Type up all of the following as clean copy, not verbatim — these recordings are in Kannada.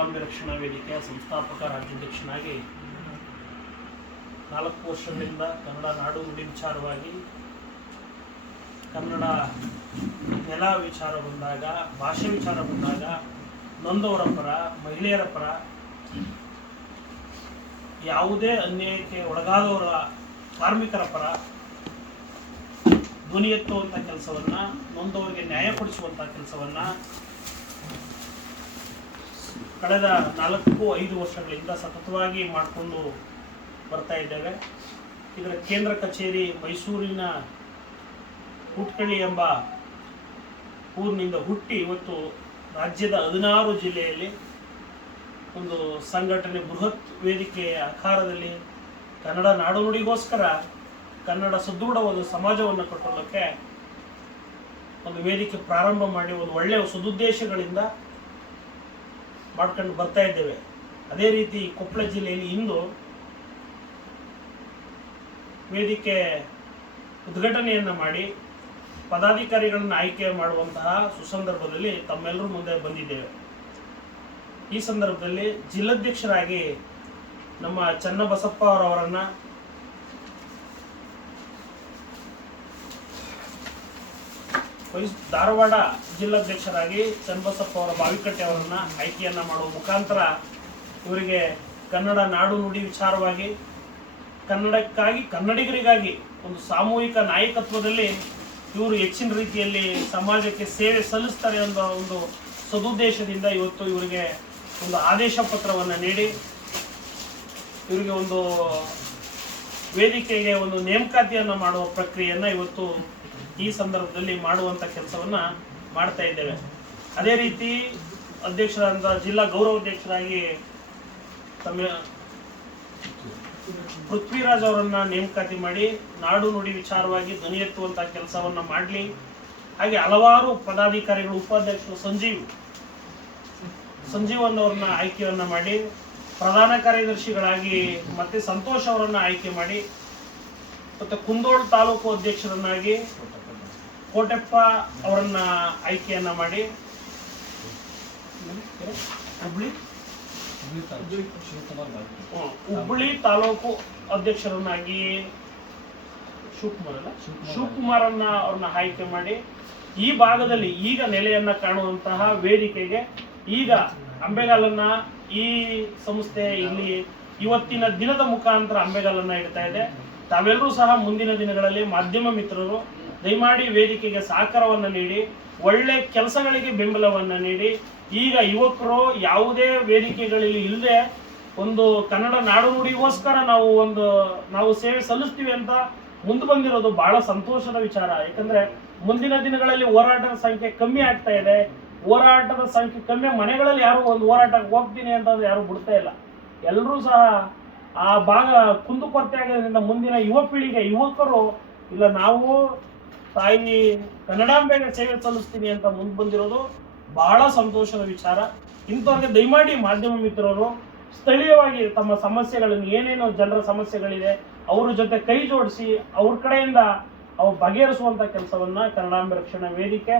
ರಕ್ಷಣಾ ವೇದಿಕೆಯ ಸಂಸ್ಥಾಪಕ ರಾಜ್ಯಾಧ್ಯಕ್ಷನಾಗಿ 4 ವರ್ಷಗಳಿಂದ ಕನ್ನಡ ನಾಡು ನುಡಿ ವಿಚಾರವಾಗಿ ಕನ್ನಡ ನೆಲ ವಿಚಾರ ಬಂದಾಗ, ಭಾಷೆ ವಿಚಾರ ಬಂದಾಗ ನೊಂದವರ ಪರ, ಮಹಿಳೆಯರ ಪರ, ಯಾವುದೇ ಅನ್ಯಾಯಕ್ಕೆ ಒಳಗಾದವರ ಕಾರ್ಮಿಕರ ಪರ ಧ್ವನಿ ಎತ್ತುವಂಥ ಕೆಲಸವನ್ನ, ನೊಂದವರಿಗೆ ನ್ಯಾಯ ಕೊಡಿಸುವಂಥ ಕೆಲಸವನ್ನ ಕಳೆದ 4-5 ವರ್ಷಗಳಿಂದ ಸತತವಾಗಿ ಮಾಡಿಕೊಂಡು ಬರ್ತಾ ಇದ್ದೇವೆ. ಇದರ ಕೇಂದ್ರ ಕಚೇರಿ ಮೈಸೂರಿನ ಹುಟ್ಕಳ್ಳಿ ಎಂಬ ಊರಿನಿಂದ ಹುಟ್ಟಿ ಇವತ್ತು ರಾಜ್ಯದ 16 ಜಿಲ್ಲೆಯಲ್ಲಿ ಒಂದು ಸಂಘಟನೆ, ಬೃಹತ್ ವೇದಿಕೆಯ ಆಕಾರದಲ್ಲಿ ಕನ್ನಡ ನಾಡುನುಡಿಗೋಸ್ಕರ ಕನ್ನಡ ಸದೃಢವಾದ ಸಮಾಜವನ್ನು ಕಟ್ಟೋದಕ್ಕೆ ಒಂದು ವೇದಿಕೆ ಪ್ರಾರಂಭ ಮಾಡಿ ಒಂದು ಒಳ್ಳೆಯ ಸದುದ್ದೇಶಗಳಿಂದ ಮಾಡ್ಕೊಂಡು ಬರ್ತಾ ಇದ್ದೇವೆ. ಅದೇ ರೀತಿ ಕೊಪ್ಪಳ ಜಿಲ್ಲೆಯಲ್ಲಿ ಇಂದು ವೇದಿಕೆ ಉದ್ಘಾಟನೆಯನ್ನು ಮಾಡಿ ಪದಾಧಿಕಾರಿಗಳನ್ನು ಆಯ್ಕೆ ಮಾಡುವಂತಹ ಸುಸಂದರ್ಭದಲ್ಲಿ ತಮ್ಮೆಲ್ಲರೂ ಮುಂದೆ ಬಂದಿದ್ದೇವೆ. ಈ ಸಂದರ್ಭದಲ್ಲಿ ಜಿಲ್ಲಾಧ್ಯಕ್ಷರಾಗಿ ನಮ್ಮ ಚನ್ನಬಸಪ್ಪ ಅವರವರನ್ನ, ಧಾರವಾಡ ಜಿಲ್ಲಾಧ್ಯಕ್ಷರಾಗಿ ಚನ್ನಬಸಪ್ಪ ಅವರ ಬಾವಿಕಟ್ಟೆ ಅವರನ್ನ ಆಯ್ಕೆಯನ್ನ ಮಾಡುವ ಮುಖಾಂತರ ಇವರಿಗೆ ಕನ್ನಡ ನಾಡು ನುಡಿ ವಿಚಾರವಾಗಿ ಕನ್ನಡಕ್ಕಾಗಿ, ಕನ್ನಡಿಗರಿಗಾಗಿ ಒಂದು ಸಾಮೂಹಿಕ ನಾಯಕತ್ವದಲ್ಲಿ ಇವರು ಹೆಚ್ಚಿನ ರೀತಿಯಲ್ಲಿ ಸಮಾಜಕ್ಕೆ ಸೇವೆ ಸಲ್ಲಿಸ್ತಾರೆ ಅನ್ನೋ ಒಂದು ಸದುದ್ದೇಶದಿಂದ ಇವತ್ತು ಇವರಿಗೆ ಒಂದು ಆದೇಶ ಪತ್ರವನ್ನು ನೀಡಿ ಇವರಿಗೆ ಒಂದು ವೇದಿಕೆಗೆ ಒಂದು ನೇಮಕಾತಿಯನ್ನು ಮಾಡುವ ಪ್ರಕ್ರಿಯೆಯನ್ನು ಇವತ್ತು ಈ ಸಂದರ್ಭದಲ್ಲಿ ಮಾಡುವಂಥ ಕೆಲಸವನ್ನ ಮಾಡ್ತಾ ಇದ್ದೇವೆ. ಅದೇ ರೀತಿ ಅಧ್ಯಕ್ಷರಾದ ಜಿಲ್ಲಾ ಗೌರವಾಧ್ಯಕ್ಷರಾಗಿ ತಮ್ಮ ಪೃಥ್ವಿರಾಜ್ ಅವರನ್ನ ನೇಮಕಾತಿ ಮಾಡಿ ನಾಡು ನುಡಿ ವಿಚಾರವಾಗಿ ಧ್ವನಿ ಎತ್ತುವಂತ ಕೆಲಸವನ್ನ ಮಾಡಲಿ. ಹಾಗೆ ಹಲವಾರು ಪದಾಧಿಕಾರಿಗಳು, ಉಪಾಧ್ಯಕ್ಷರು ಸಂಜೀವ್ ಅನ್ನೋರನ್ನ ಆಯ್ಕೆಯನ್ನ ಮಾಡಿ, ಪ್ರಧಾನ ಕಾರ್ಯದರ್ಶಿಗಳಾಗಿ ಮತ್ತೆ ಸಂತೋಷ್ ಅವರನ್ನ ಆಯ್ಕೆ ಮಾಡಿ, ಮತ್ತೆ ಕುಂದೋಳ ತಾಲೂಕು ಅಧ್ಯಕ್ಷರನ್ನಾಗಿ ಕೋಟೆಪ್ಪ ಅವರನ್ನ ಆಯ್ಕೆಯನ್ನ ಮಾಡಿ, ಹುಬ್ಬಳ್ಳಿ ತಾಲೂಕು ಅಧ್ಯಕ್ಷರನ್ನಾಗಿ ಶಿವಕುಮಾರನ್ನ ಅವ್ರನ್ನ ಆಯ್ಕೆ ಮಾಡಿ, ಈ ಭಾಗದಲ್ಲಿ ಈಗ ನೆಲೆಯನ್ನ ಕಾಣುವಂತಹ ವೇದಿಕೆಗೆ ಈಗ ಅಂಬೆಗಾಲನ್ನ ಈ ಸಂಸ್ಥೆ ಇಲ್ಲಿ ಇವತ್ತಿನ ದಿನದ ಮುಖಾಂತರ ಅಂಬೆಗಾಲನ್ನ ಇಡ್ತಾ ಇದೆ. ತಾವೆಲ್ಲರೂ ಸಹ ಮುಂದಿನ ದಿನಗಳಲ್ಲಿ ಮಾಧ್ಯಮ ಮಿತ್ರರು ದಯಮಾಡಿ ವೇದಿಕೆಗೆ ಸಹಕಾರವನ್ನು ನೀಡಿ, ಒಳ್ಳೆ ಕೆಲಸಗಳಿಗೆ ಬೆಂಬಲವನ್ನು ನೀಡಿ, ಈಗ ಯುವಕರು ಯಾವುದೇ ವೇದಿಕೆಗಳಲ್ಲಿ ಇಲ್ಲದೆ ಒಂದು ಕನ್ನಡ ನಾಡು ನುಡಿಗೋಸ್ಕರ ನಾವು ಸೇವೆ ಸಲ್ಲಿಸ್ತೀವಿ ಅಂತ ಮುಂದೆ ಬಂದಿರೋದು ಬಹಳ ಸಂತೋಷದ ವಿಚಾರ. ಯಾಕಂದ್ರೆ ಮುಂದಿನ ದಿನಗಳಲ್ಲಿ ಹೋರಾಟದ ಸಂಖ್ಯೆ ಕಮ್ಮಿ ಆಗ್ತಾ ಇದೆ. ಹೋರಾಟದ ಸಂಖ್ಯೆ ಕಮ್ಮಿ, ಮನೆಗಳಲ್ಲಿ ಯಾರು ಒಂದು ಹೋರಾಟಕ್ಕೆ ಹೋಗ್ತೀನಿ ಅಂತ ಯಾರು ಬಿಡ್ತಾ ಇಲ್ಲ. ಎಲ್ಲರೂ ಸಹ ಆ ಭಾಗ ಕುಂದುಕೊರತೆ ಆಗೋದ್ರಿಂದ ಮುಂದಿನ ಯುವ ಪೀಳಿಗೆ, ಯುವಕರು ಇಲ್ಲ ನಾವು ತಾಯಿ ಕನ್ನಡಾಂಬೆಗೆ ಸೇವೆ ಸಲ್ಲಿಸ್ತೀನಿ ಅಂತ ಮುಂದೆ ಬಂದಿರೋದು ಬಹಳ ಸಂತೋಷದ ವಿಚಾರ. ಇಂಥವ್ರಿಗೆ ದಯಮಾಡಿ ಮಾಧ್ಯಮ ಮಿತ್ರರು ಸ್ಥಳೀಯವಾಗಿ ತಮ್ಮ ಸಮಸ್ಯೆಗಳನ್ನು, ಏನೇನು ಜನರ ಸಮಸ್ಯೆಗಳಿದೆ ಅವ್ರ ಜೊತೆ ಕೈ ಜೋಡಿಸಿ ಅವ್ರ ಕಡೆಯಿಂದ ಅವ್ರು ಬಗೆಹರಿಸುವಂತ ಕೆಲಸವನ್ನ ಕನ್ನಡಾಂಬೆ ರಕ್ಷಣಾ ವೇದಿಕೆ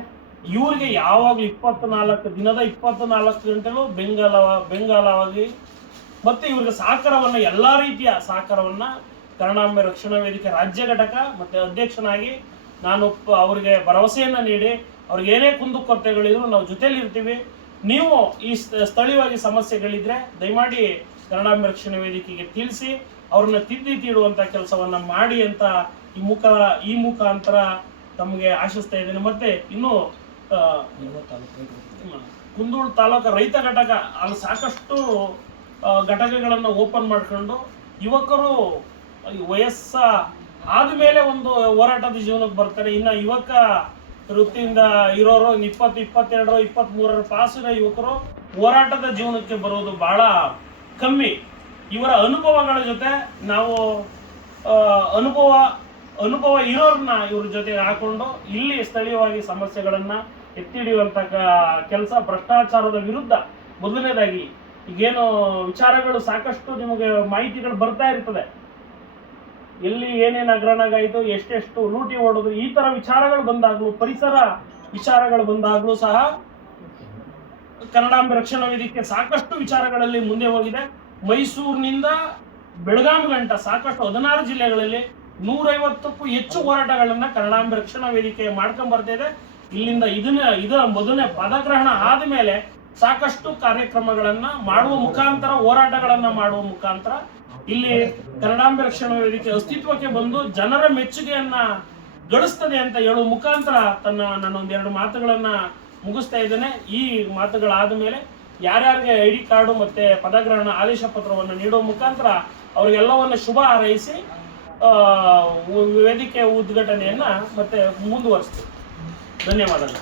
ಇವ್ರಿಗೆ ಯಾವಾಗಲೂ 24 ಗಂಟೆಗಳು ಬೆಂಗಾಲವಾಗಿ ಮತ್ತೆ ಇವ್ರಿಗೆ ಸಹಕಾರವನ್ನ, ಎಲ್ಲಾ ರೀತಿಯ ಸಹಕಾರವನ್ನ ಕನ್ನಡಾಂಬೆ ರಕ್ಷಣಾ ವೇದಿಕೆ ರಾಜ್ಯ ಘಟಕ ಮತ್ತೆ ಅಧ್ಯಕ್ಷನಾಗಿ ನಾನು ಅವರಿಗೆ ಭರವಸೆಯನ್ನ ನೀಡಿ, ಅವ್ರಿಗೆ ಏನೇ ಕುಂದುಕೊರತೆಗಳಿದ್ರು ನಾವು ಜೊತೆಲಿ ಇರ್ತೀವಿ. ನೀವು ಈ ಸ್ಥಳೀಯವಾಗಿ ಸಮಸ್ಯೆಗಳಿದ್ರೆ ದಯಮಾಡಿ ಕನ್ನಡಾಂಬೆ ರಕ್ಷಣಾ ವೇದಿಕೆಗೆ ತಿಳಿಸಿ ಅವ್ರನ್ನ ತೀಡುವಂತ ಕೆಲಸವನ್ನ ಮಾಡಿ ಅಂತ ಈ ಮುಖಾಂತರ ತಮಗೆ ಆಶಿಸ್ತಾ ಇದ್ದೇನೆ. ಮತ್ತೆ ಇನ್ನು ಕುಂದೂರು ತಾಲೂಕು ರೈತ ಘಟಕ, ಅಲ್ಲಿ ಸಾಕಷ್ಟು ಘಟಕಗಳನ್ನು ಓಪನ್ ಮಾಡ್ಕೊಂಡು ಯುವಕರು ವಯಸ್ಸ ಆದ್ಮೇಲೆ ಒಂದು ಹೋರಾಟದ ಜೀವನಕ್ಕೆ ಬರ್ತಾರೆ. ಇನ್ನ ಯುವಕ ವೃತ್ತಿಯಿಂದ ಇರೋರು 20, 22, 23 ಪಾಸಿನ ಯುವಕರು ಹೋರಾಟದ ಜೀವನಕ್ಕೆ ಬರೋದು ಬಹಳ ಕಮ್ಮಿ. ಇವರ ಅನುಭವಗಳ ಜೊತೆ ನಾವು ಅನುಭವ ಇರೋರನ್ನ ಇವ್ರ ಜೊತೆ ಹಾಕೊಂಡು ಇಲ್ಲಿ ಸ್ಥಳೀಯವಾಗಿ ಸಮಸ್ಯೆಗಳನ್ನ ಎತ್ತಿಡಿಯುವಂತ ಕೆಲಸ, ಭ್ರಷ್ಟಾಚಾರದ ವಿರುದ್ಧ ಮೊದಲನೇದಾಗಿ ಈಗೇನು ವಿಚಾರಗಳು ಸಾಕಷ್ಟು ನಿಮಗೆ ಮಾಹಿತಿಗಳು ಬರ್ತಾ ಇರ್ತದೆ, ಎಲ್ಲಿ ಏನೇನು ಹಗರಣಗಾಯಿತು, ಎಷ್ಟೆಷ್ಟು ಲೂಟಿ ಹೊಡೆದು, ಈ ತರ ವಿಚಾರಗಳು ಬಂದಾಗ್ಲೂ, ಪರಿಸರ ವಿಚಾರಗಳು ಬಂದಾಗ್ಲೂ ಸಹ ಕನ್ನಡಾಂಬೆ ರಕ್ಷಣಾ ವೇದಿಕೆ ಸಾಕಷ್ಟು ವಿಚಾರಗಳಲ್ಲಿ ಮುಂದೆ ಹೋಗಿದೆ. ಮೈಸೂರಿನಿಂದ ಬೆಳಗಾವಿ ಗಂಟ ಸಾಕಷ್ಟು 16 ಜಿಲ್ಲೆಗಳಲ್ಲಿ 150ಕ್ಕೂ ಹೆಚ್ಚು ಹೋರಾಟಗಳನ್ನ ಕನ್ನಡಾಂಬೆ ರಕ್ಷಣಾ ವೇದಿಕೆ ಮಾಡ್ಕೊಂಡ್ ಬರ್ತಾ ಇದೆ. ಇಲ್ಲಿಂದ ಇದರ ಮೊದಲನೇ ಪದಗ್ರಹಣ ಆದ್ಮೇಲೆ ಸಾಕಷ್ಟು ಕಾರ್ಯಕ್ರಮಗಳನ್ನ ಮಾಡುವ ಮುಖಾಂತರ, ಹೋರಾಟಗಳನ್ನ ಮಾಡುವ ಮುಖಾಂತರ ಇಲ್ಲಿ ಕನ್ನಡಾಂಬೆ ರಕ್ಷಣಾ ವೇದಿಕೆ ಅಸ್ತಿತ್ವಕ್ಕೆ ಬಂದು ಜನರ ಮೆಚ್ಚುಗೆಯನ್ನ ಗಳಿಸ್ತದೆ ಅಂತ ಹೇಳುವ ಮುಖಾಂತರ ನಾನು ಒಂದೆರಡು ಮಾತುಗಳನ್ನ ಮುಗಿಸ್ತಾ ಇದ್ದೇನೆ. ಈ ಮಾತುಗಳಾದ ಮೇಲೆ ಯಾರ್ಯಾರಿಗೆ ID ಕಾರ್ಡು ಮತ್ತೆ ಪದಗ್ರಹಣ ಆದೇಶ ಪತ್ರವನ್ನು ನೀಡುವ ಮುಖಾಂತರ ಅವರಿಗೆಲ್ಲವನ್ನ ಶುಭ ಹಾರೈಸಿ ವೇದಿಕೆ ಉದ್ಘಾಟನೆಯನ್ನ ಮತ್ತೆ ಮುಂದುವರಿಸ್ತೀವಿ. ಧನ್ಯವಾದಗಳು.